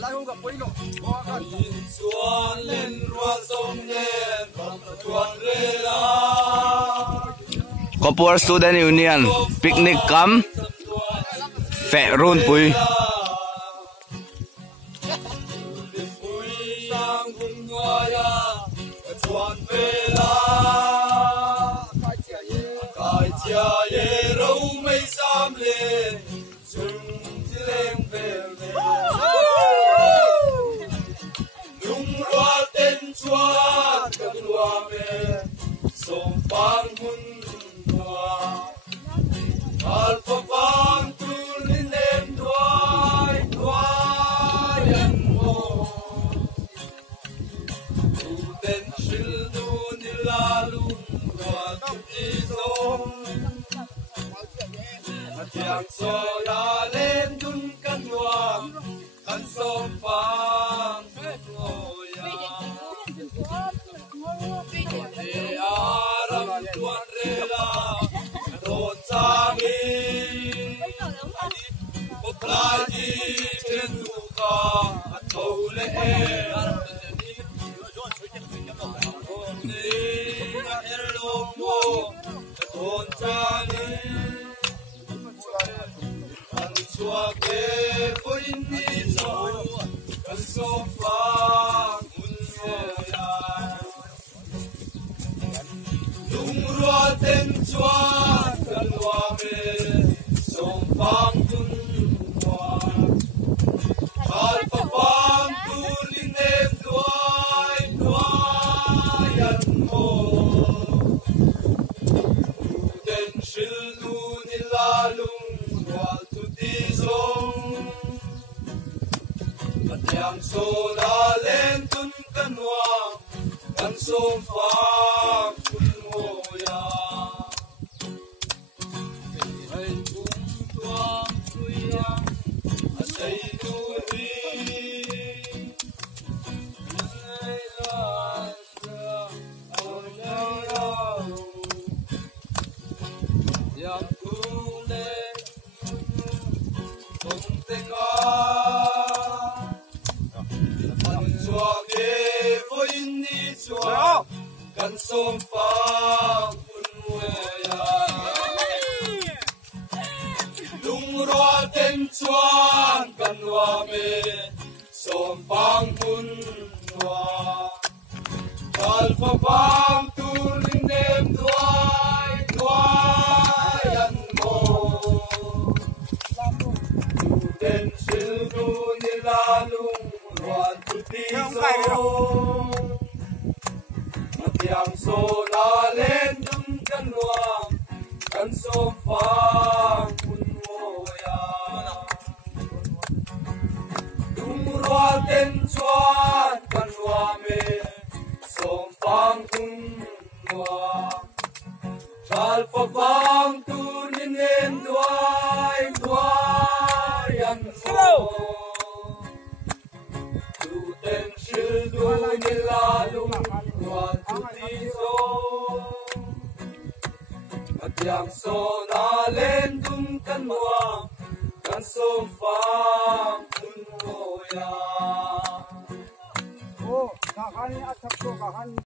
lai ho gặp với nó hoaกัน xuân lên hoa sông đen chuột rê la Kopur Student Union picnic cắm phẹ run pui chuột về la cài chia ye râu mây xám lên chung lên về lung loa tên chuột cầm loa về sông phang hun loa alpha phang tu linh em đoai đoai anh mô tu tên sil tu ni la lung loa tu đi sông Tiang so ya lên dun kan loa kan sông phang ngoya Để aram tuan rela Đồn sang in Một lại đi trên tu ca Thâu lệ Đồn đi er lông mô Đồn sang in Kan chua kê với ni sâu Kan sông phang lung rua tên chuan kan loa me sông phang tun hoa al pa phang tu linh em đoai đoai an mo tu tên sil tu ni la lung hoa tu ti sông Matiang so la lên tun kan hoa kan sông phang Kan sông phang lung roa tên chuan kan loa me sông phang hun hoa alpha phang tu linh em đoai đoai an mo tu tên sil tu ni la lung roan tu ti sông Tiang so la lên dum kan loa kan sông phang hun hoa lung roa tên chuan kan loa me sông phang hun hoa alpha phang tu nin em đoai đoai an mo tu tên sil tu ni la lung roan tu ti sông Matiang so na lên dum kan hoa kan sông phang hun hoa oh kahan ni at sakto kahan